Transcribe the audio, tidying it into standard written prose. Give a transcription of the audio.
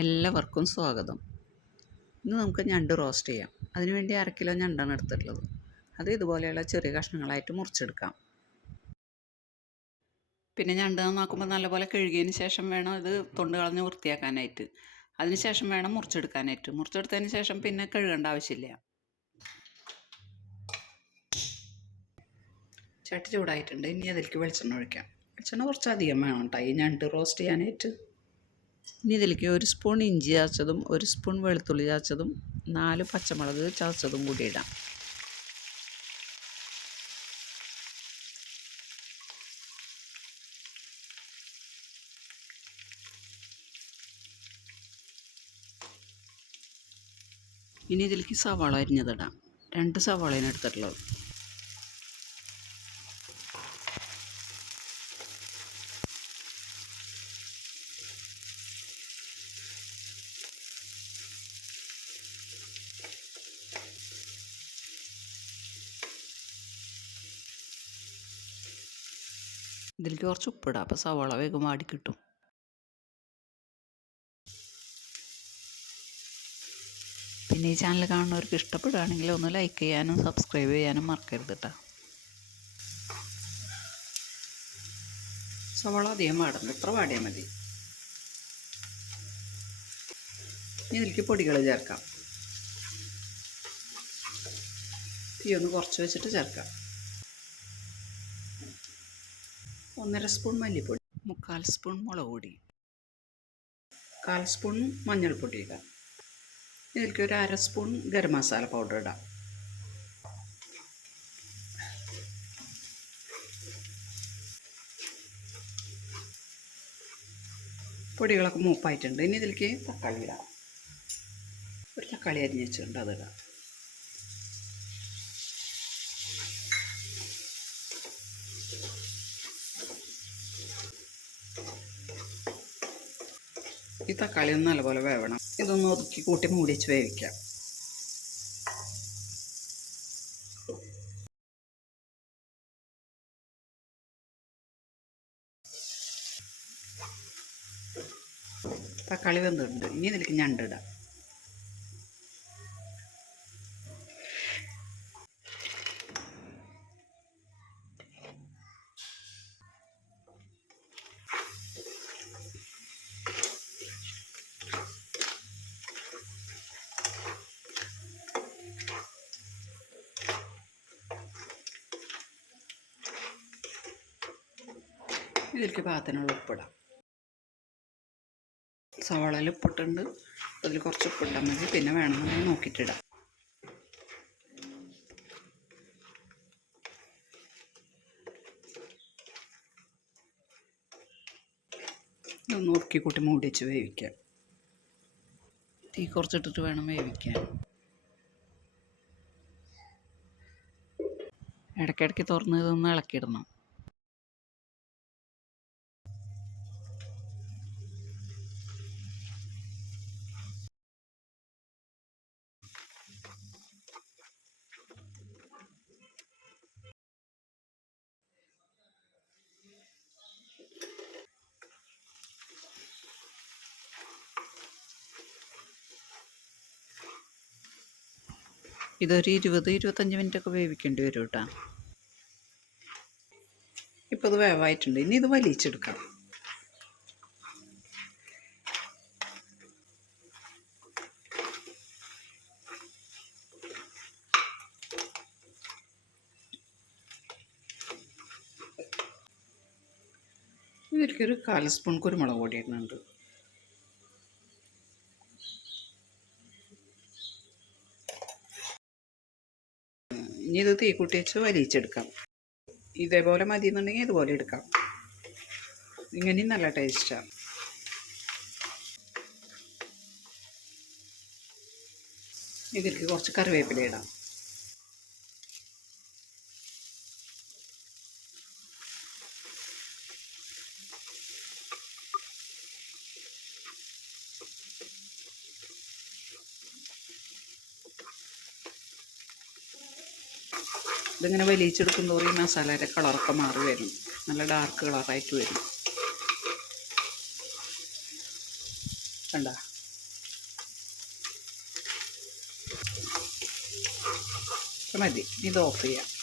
എല്ലാവർക്കും സ്വാഗതം. ഇന്ന് നമുക്ക് ഞണ്ട് റോസ്റ്റ് ചെയ്യാം. അതിനുവേണ്ടി 1/2 കിലോ ഞണ്ടാണ് എടുത്തിട്ടുള്ളത്. അത് ഇതുപോലെയുള്ള ചെറിയ കഷ്ണങ്ങളായിട്ട് മുറിച്ചെടുക്കാം. പിന്നെ ഞണ്ട് നന്നാക്കുമ്പോൾ നല്ലപോലെ കഴുകിയതിന് ശേഷം വേണം ഇത് തൊണ്ട് കളഞ്ഞ് വൃത്തിയാക്കാനായിട്ട്. അതിന് ശേഷം വേണം മുറിച്ചെടുക്കാനായിട്ട്. മുറിച്ചെടുത്തതിന് ശേഷം പിന്നെ കഴുകേണ്ട ആവശ്യമില്ല. ചട്ടി ചൂടായിട്ടുണ്ട്. ഇനി അതിലേക്ക് വെളിച്ചെണ്ണ ഒഴിക്കാം. വെളിച്ചെണ്ണ കുറച്ചധികം വേണം കേട്ടോ ഈ ഞണ്ട് റോസ്റ്റ് ചെയ്യാനായിട്ട്. ഇനി ഇതിലേക്ക് 1 സ്പൂൺ ഇഞ്ചി ചതച്ചതും 1 സ്പൂൺ വെളുത്തുള്ളി ചതച്ചതും 4 പച്ചമുളക് ചതച്ചതും കൂടി ഇടാം. ഇനി ഇതിലേക്ക് സവാള അരിഞ്ഞതിടാം. 2 സവാളയാണ് എടുത്തിട്ടുള്ളത്. ഇതിലേക്ക് കുറച്ച് ഉപ്പിടാം. അപ്പോൾ സവാള വേഗം വാടി കിട്ടും. പിന്നെ ഈ ചാനൽ കാണുന്നവർക്ക് ഇഷ്ടപ്പെടുകയാണെങ്കിൽ ഒന്ന് ലൈക്ക് ചെയ്യാനും സബ്സ്ക്രൈബ് ചെയ്യാനും മറക്കരുത് കേട്ടോ. സവാള അധികം വാടണ്ട, ഇത്ര വാടിയാൽ മതി. ഇതിലേക്ക് പൊടികൾ ചേർക്കാം. തീ ഒന്ന് കുറച്ച് വെച്ചിട്ട് ചേർക്കാം. 1.5 സ്പൂൺ മല്ലിപ്പൊടി, 3/4 സ്പൂൺ മുളക് പൊടി, 1/4 സ്പൂൺ മഞ്ഞൾപ്പൊടി ഇടാം. ഇതിലേക്ക് 1/2 സ്പൂൺ ഗരം മസാല പൗഡർ ഇടാം. പൊടികളൊക്കെ മൂപ്പായിട്ടുണ്ട്. ഇനി ഇതിലേക്ക് തക്കാളി ഇടാം. ഒരു തക്കാളി അരിഞ്ഞ് വെച്ചിട്ടുണ്ട്, അതിടാം. ഈ തക്കാളി ഒന്ന് നല്ലപോലെ വേവണം. ഇതൊന്ന് ഒതുക്കി കൂട്ടി മൂടി വെച്ച് വേവിക്കാം. തക്കാളി വെന്തിട്ടുണ്ട്. ഇനി ഇതിലേക്ക് ഞണ്ടിടാം. ഇതിലേക്ക് പാകത്തിനുള്ള ഉപ്പിടാം. സവാളയിൽ ഉപ്പിട്ടുണ്ട്. അതിൽ കുറച്ച് ഉപ്പിട്ടാൽ മതി. പിന്നെ വേണമെന്നുണ്ടെങ്കിൽ നോക്കിയിട്ടിടാം. ഇതൊന്ന് ഒതുക്കി കൂട്ടി മൂടി വെച്ച് വേവിക്കാം. തീ കുറച്ചിട്ടിട്ട് വേണം വേവിക്കാൻ. ഇടയ്ക്കിടയ്ക്ക് തുറന്ന് ഇതൊന്ന് ഇളക്കിയിടണം. ഇതൊരു 20-25 മിനിറ്റൊക്കെ വേവിക്കേണ്ടി വരും കേട്ടോ. ഇപ്പോൾ ഇത് വേവായിട്ടുണ്ട്. ഇനി ഇത് വലിച്ചെടുക്കാം. ഇതിലേക്കൊരു 1/4 സ്പൂൺ കുരുമുളക് പൊടി ഇടുന്നുണ്ട്. ഇനി ഇത് തീ കൂട്ടി വെച്ച് വലിച്ചെടുക്കാം. ഇതേപോലെ മതി എന്നുണ്ടെങ്കിൽ ഇതുപോലെ എടുക്കാം. ഇങ്ങനെയും നല്ല ടേസ്റ്റാണ്. ഇതിലേക്ക് കുറച്ച് കറിവേപ്പില ഇടാം. ഇതിങ്ങനെ വലിച്ചെടുക്കും തോറും ഈ മസാലയുടെ കളറൊക്കെ മാറി വരും. നല്ല ഡാർക്ക് കളറായിട്ട് വരും. കണ്ട മതി. ഇത് ഓഫ് ചെയ്യാം.